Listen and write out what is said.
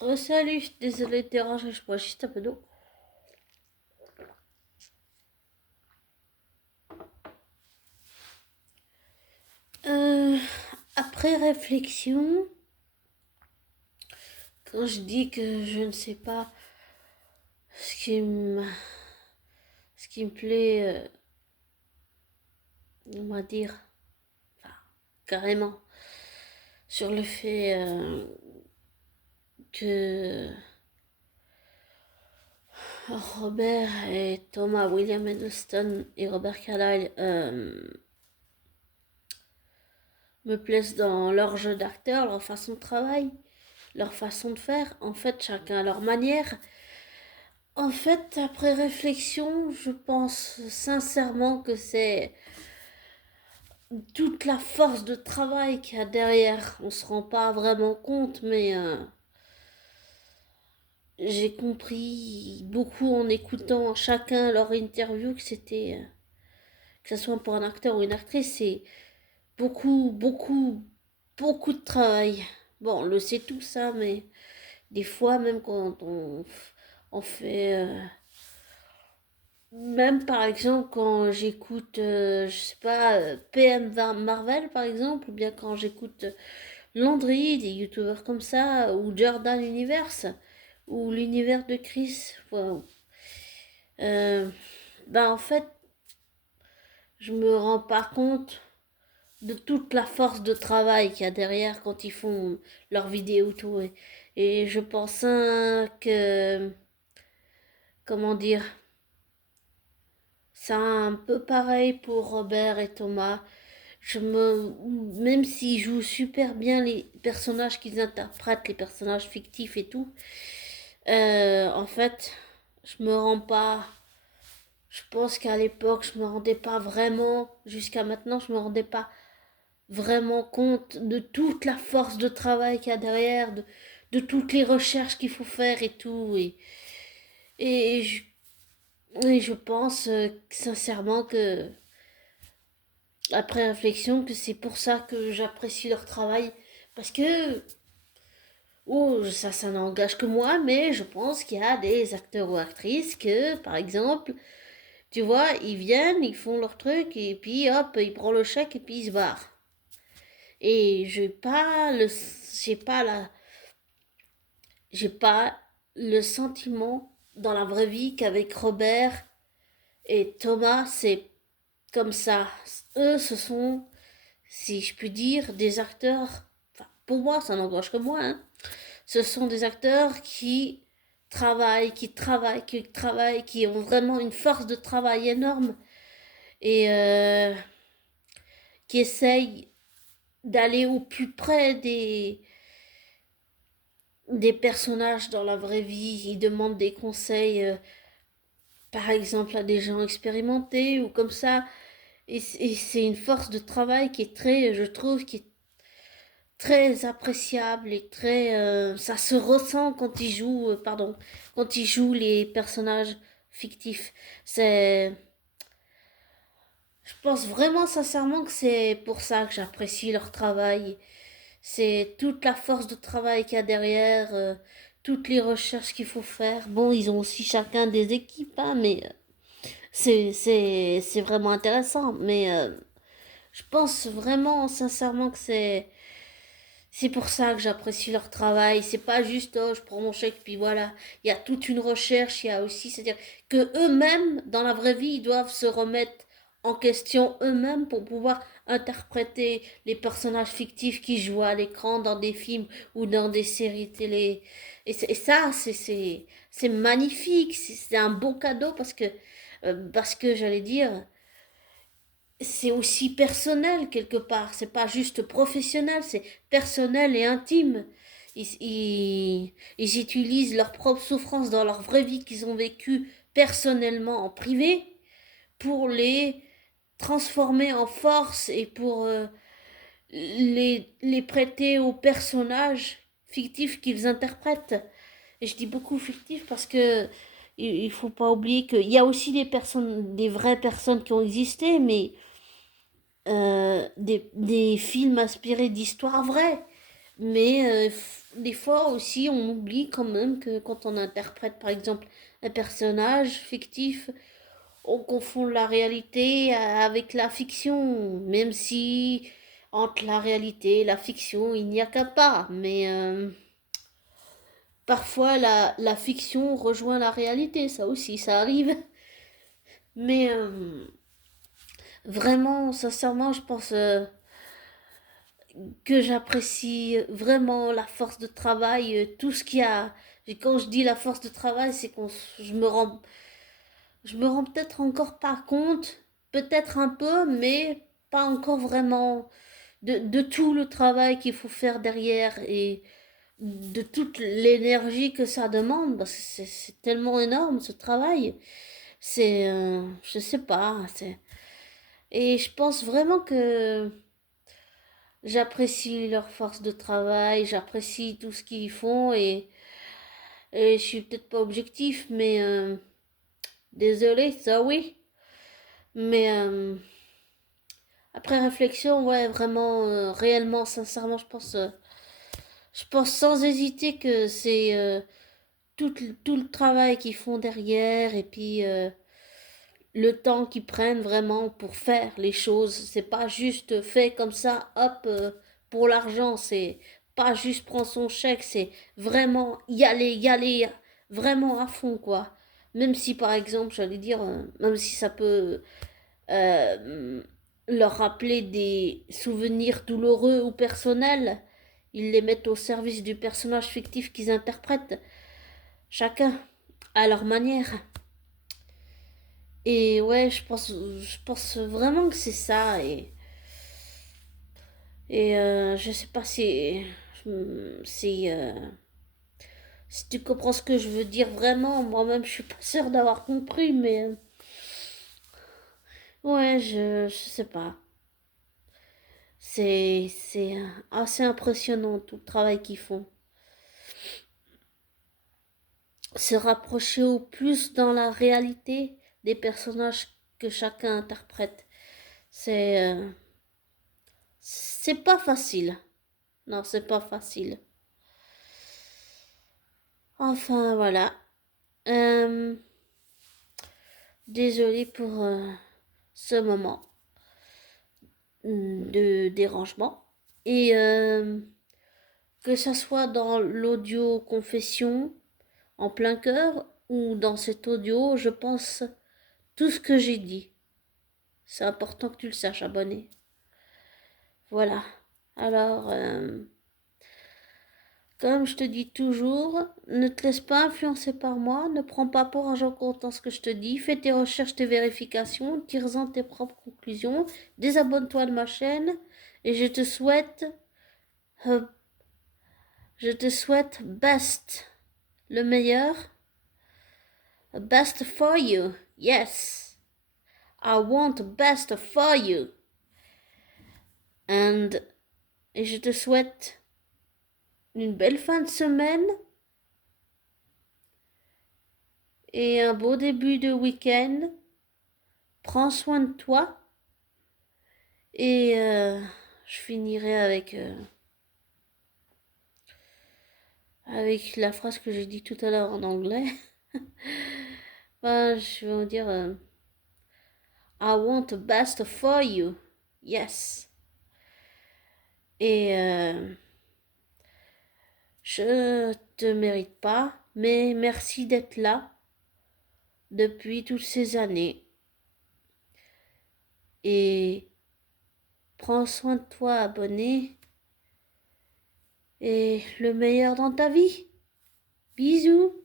Salut, désolé de te déranger, je bois juste un peu d'eau. Euh, Après réflexion, quand je dis que je ne sais pas ce qui me, ce qui me plaît, on va dire, enfin, carrément, sur le fait que Robert et Thomas, William Edelston et Robert Carlyle me plaisent dans leur jeu d'acteur, leur façon de travail, leur façon de faire, en fait, chacun à leur manière. En fait, après réflexion, je pense sincèrement que c'est toute la force de travail qu'il y a derrière. On se rend pas vraiment compte, mais j'ai compris beaucoup en écoutant chacun leur interview que c'était, que ce soit pour un acteur ou une actrice, c'est beaucoup, beaucoup, beaucoup de travail. Bon, on le sait tout ça, mais des fois, même quand on fait même par exemple quand j'écoute, je sais pas, PM Marvel par exemple, ou bien quand j'écoute Landry, des youtubeurs comme ça, ou Jordan Universe, ou l'univers de Chris, wow. euh, en fait, je me rends pas compte de toute la force de travail qu'il y a derrière quand ils font leurs vidéos tout. Et je pense que, comment dire, c'est un peu pareil pour Robert et Thomas. Même s'ils jouent super bien les personnages qu'ils interprètent, les personnages fictifs et tout, en fait, je me rends pas. Je pense qu'à l'époque, je me rendais pas vraiment, jusqu'à maintenant, je me rendais pas vraiment compte de toute la force de travail qu'il y a derrière, de toutes les recherches qu'il faut faire et tout. Et, je, et je pense sincèrement que, après réflexion, que c'est pour ça que j'apprécie leur travail. Parce que oh, ça n'engage que moi, mais je pense qu'il y a des acteurs ou actrices que, par exemple, tu vois, ils viennent, ils font leur truc, et puis hop, ils prennent le chèque et puis ils se barrent. Et j'ai pas le sentiment dans la vraie vie qu'avec Robert et Thomas, c'est comme ça. Eux, ce sont, si je puis dire, des acteurs, enfin, pour moi, ça n'engage que moi, hein. Ce sont des acteurs qui travaillent, qui ont vraiment une force de travail énorme et qui essayent d'aller au plus près des personnages dans la vraie vie. Ils demandent des conseils, par exemple, à des gens expérimentés ou comme ça. Et c'est une force de travail qui est très, je trouve, qui est très appréciable et très ça se ressent quand il joue pardon, quand il joue les personnages fictifs. C'est Je pense vraiment sincèrement que c'est pour ça que j'apprécie leur travail. C'est toute la force de travail qu'il y a derrière, toutes les recherches qu'il faut faire. Bon, ils ont aussi chacun des équipes, hein, mais c'est vraiment intéressant. Mais je pense vraiment sincèrement que c'est pour ça que j'apprécie leur travail. C'est pas juste, oh, je prends mon chèque, puis voilà. Il y a toute une recherche, il y a aussi, c'est-à-dire que eux-mêmes, dans la vraie vie, ils doivent se remettre en question eux-mêmes pour pouvoir interpréter les personnages fictifs qui jouent à l'écran dans des films ou dans des séries télé. Et ça, c'est magnifique. C'est un beau cadeau parce que j'allais dire, c'est aussi personnel quelque part. C'est pas juste professionnel, c'est personnel et intime. Ils utilisent leur propre souffrance dans leur vraie vie qu'ils ont vécue personnellement en privé pour les transformer en force et pour les prêter aux personnages fictifs qu'ils interprètent. Et je dis beaucoup fictifs parce que il faut pas oublier qu'il y a aussi des personnes, des vraies personnes qui ont existé, mais des films inspirés d'histoires vraies. Mais des fois aussi, on oublie quand même que quand on interprète, par exemple, un personnage fictif, on confond la réalité avec la fiction, même si entre la réalité et la fiction, il n'y a qu'un pas. Mais parfois, la fiction rejoint la réalité, ça aussi, ça arrive. Mais vraiment, sincèrement, je pense que j'apprécie vraiment la force de travail, tout ce qu'il y a. Et quand je dis la force de travail, c'est qu'on, je me rends peut-être encore pas compte, peut-être un peu, mais pas encore vraiment de tout le travail qu'il faut faire derrière et de toute l'énergie que ça demande, parce que c'est tellement énorme ce travail. C'est, je sais pas, c'est, et je pense vraiment que j'apprécie leur force de travail, j'apprécie tout ce qu'ils font et je suis peut-être pas objectif, mais désolé, ça oui. Mais après réflexion, ouais, vraiment, réellement, sincèrement, je pense sans hésiter que c'est tout le travail qu'ils font derrière et puis le temps qu'ils prennent vraiment pour faire les choses. C'est pas juste fait comme ça, hop, pour l'argent. C'est pas juste prendre son chèque, c'est vraiment y aller vraiment à fond, quoi. Même si, par exemple, j'allais dire, même si ça peut euh, leur rappeler des souvenirs douloureux ou personnels, ils les mettent au service du personnage fictif qu'ils interprètent, chacun à leur manière. Et ouais, je pense vraiment que c'est ça. Et je sais pas si tu comprends ce que je veux dire vraiment. Moi-même, je suis pas sûre d'avoir compris, mais ouais, je sais pas. C'est assez impressionnant tout le travail qu'ils font. Se rapprocher au plus dans la réalité des personnages que chacun interprète. C'est pas facile. Non, c'est pas facile. Enfin, voilà. Euh, Désolée pour ce moment de dérangement. Et que ça soit dans l'audio confession en plein cœur ou dans cet audio, je pense tout ce que j'ai dit. C'est important que tu le saches, abonné. Voilà. Alors, comme je te dis toujours, ne te laisse pas influencer par moi, ne prends pas pour argent comptant ce que je te dis, fais tes recherches, tes vérifications, tire-en tes propres conclusions, désabonne-toi de ma chaîne et euh, je te souhaite best, le meilleur, best for you, yes, I want best for you, and et je te souhaite une belle fin de semaine et un beau début de week-end. Prends soin de toi et je finirai avec la phrase que j'ai dit tout à l'heure en anglais. Ben, je vais vous dire I want the best for you. Yes. Et je te mérite pas, mais merci d'être là depuis toutes ces années. Et prends soin de toi, abonné. Et le meilleur dans ta vie. Bisous.